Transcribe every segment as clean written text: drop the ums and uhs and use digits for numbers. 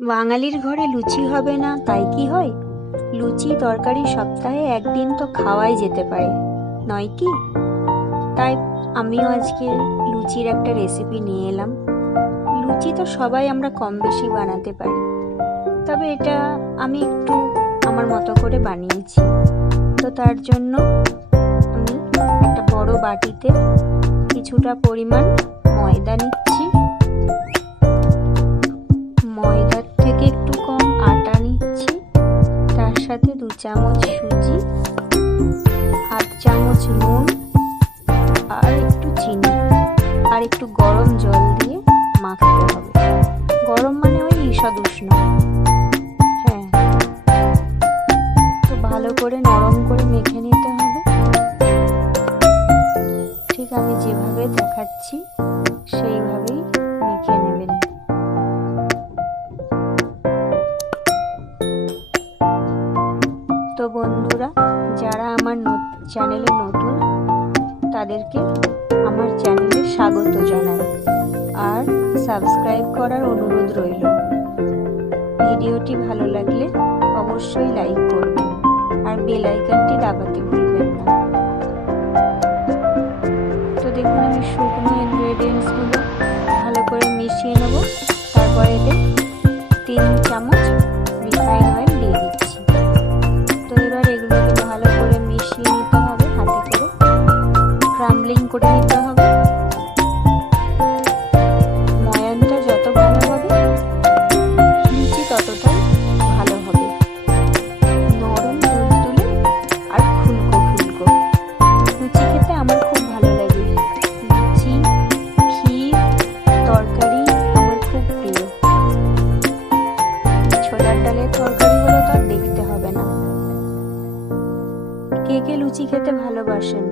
বাঙালির ঘরে লুচি হবে না তাই কি হয়? লুচি তরকারি সপ্তাহে একদিন তো খাওয়াই যেতে পারে, নয় কি? তাই আমিও আজকে লুচির একটা রেসিপি নিয়ে এলাম। লুচি তো সবাই আমরা কম বেশি বানাতে পারি, তবে এটা আমি একটু আমার মতো করে বানিয়েছি। তো তার জন্য আমি একটা বড় বাটিতে কিছুটা পরিমাণ ময়দা নিচ্ছি, ময়দার থেকে একটু কম আটা নিচ্ছি, তার সাথে 2 চামচ সুজি, 1/2 চামচ নুন আর একটু চিনি আর একটু গরম জল দিয়ে মাখতে হবে। গরম মানে ওই ঈষদ উষ্ণ। হ্যাঁ, তো ভালো করে নরম করে মেখে নিতে হবে। ঠিক আমি যেভাবে দেখাচ্ছি সেইভাবেই মেখে নেবেন। তো বন্ধুরা, যারা আমার চ্যানেলে নতুন তাদেরকে আমার চ্যানেলে স্বাগত জানাই আর সাবস্ক্রাইব করার অনুরোধ রইল। ভিডিওটি ভালো লাগলে অবশ্যই লাইক করবেন আর বেল আইকনটি দাবাতে ভুলবেন না। তো দেখুন, আমি শুকনো ইনগ্রেডিয়েন্টসগুলো ভালো করে মিশিয়ে নেব। তারপরে এতে 3 চামচ রিফাইন অয়েল দিয়ে দিচ্ছি। তো এবার এগুলোকে ভালো করে মিশিয়ে নিতে হবে, হাতে করে ক্রাম্বলিং করে নিতে হবে। ময়ানটা যত ভালো হবে লুচি ততটাই ভালো হবে, নরম তুলতুলে আর ফুলকো ফুলকো। লুচি খেতে আমার খুব ভালো লাগে। লুচি, ক্ষীর, তরকারি আমার খুব প্রিয়। ছোলার ডালের তরকারি হলো তো আর দেখতে হবে না। কে কে লুচি খেতে ভালোবাসেন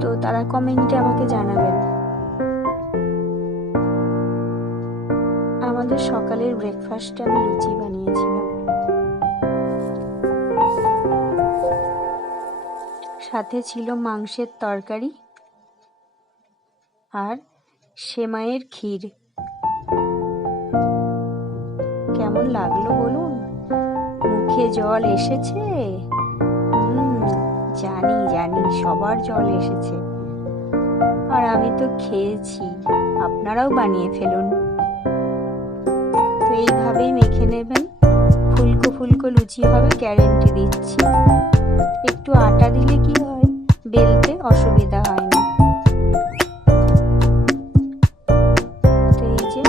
তো তারা কমেন্টে আমাকে জানাবেন। আমাদের সকালের ব্রেকফাস্টে আমি লুচি বানিয়েছিলাম, সাথে ছিল মাংসের তরকারি আর সেমাইয়ের ক্ষীর। কেমন লাগলো বলুন? মুখে জল এসেছে? জানি জানি, সবার জল এসেছে। আর আমি তো খেয়েছি, আপনারাও বানিয়ে ফেলুন। তো এইভাবেই মেখে নেবেন, ফুলকো ফুলকো লুচি হবে, গ্যারেন্টি দিচ্ছি। একটু আটা দিলে কি হয়, বেলতে অসুবিধা হয় না। তো এই যে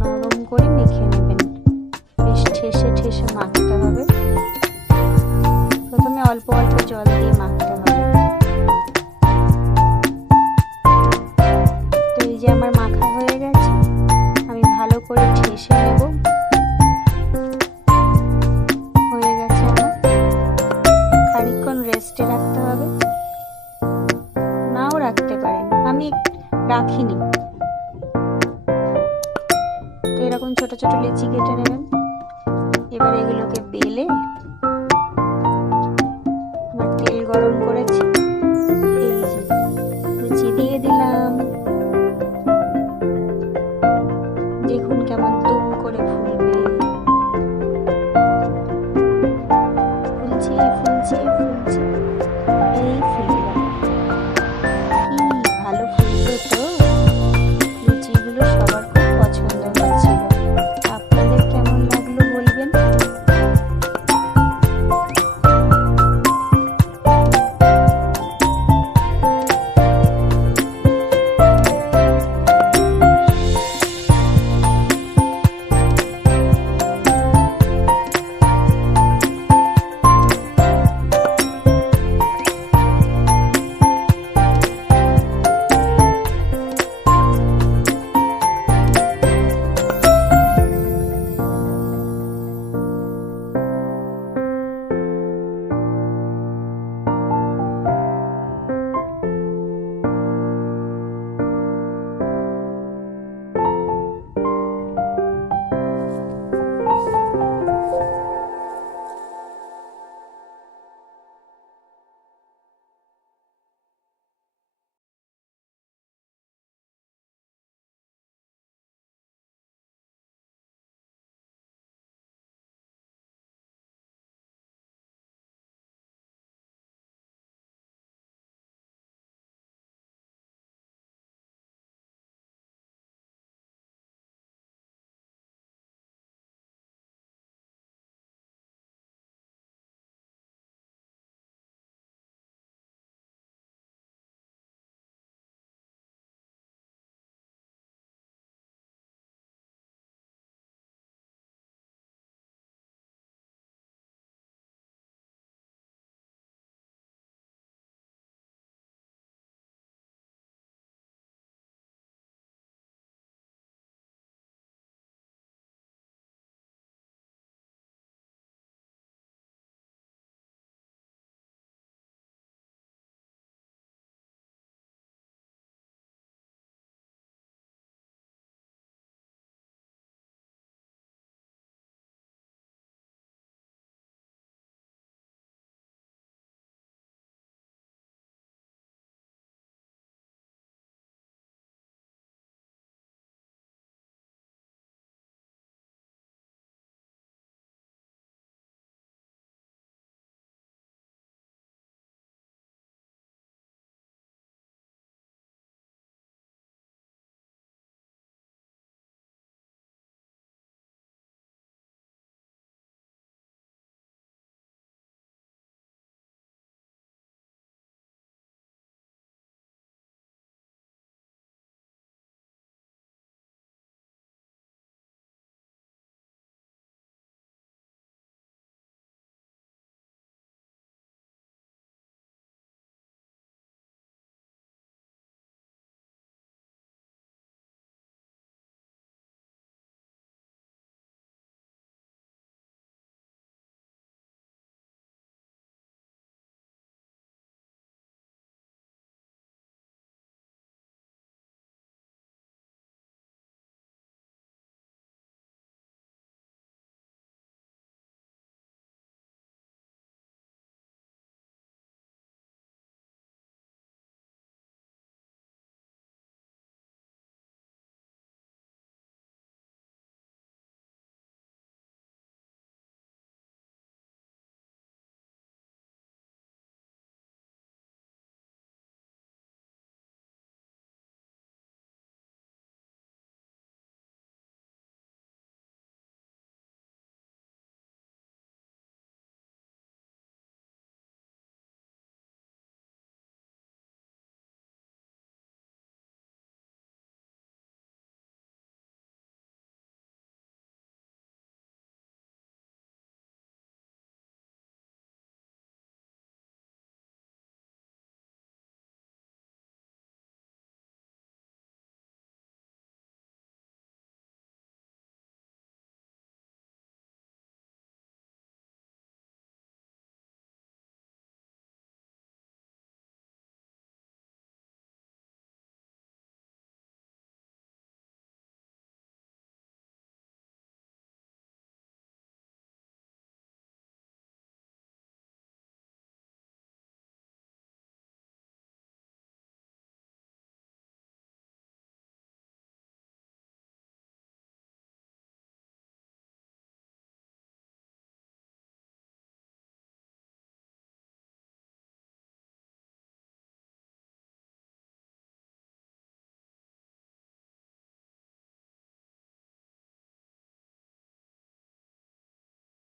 নরম করে মেখে নেবেন, বেশ ঠেসে ঠেসে মাখতে হবে। প্রথমে অল্প অল্প জল দিয়ে মাখতে হবে। তো এই যে আমার মাখা হয়ে গেছে, আমি ভালো করে ঠেসে নেব। হয়ে গেছে আমার, খানিকক্ষণ রেস্টে রাখতে হবে, নাও রাখতে পারেন, আমি রাখিনি। তো এরকম ছোট ছোট লিচি কেটে নেবেন। এবার এগুলোকে বেলে, আমার তেল গরম করেছি,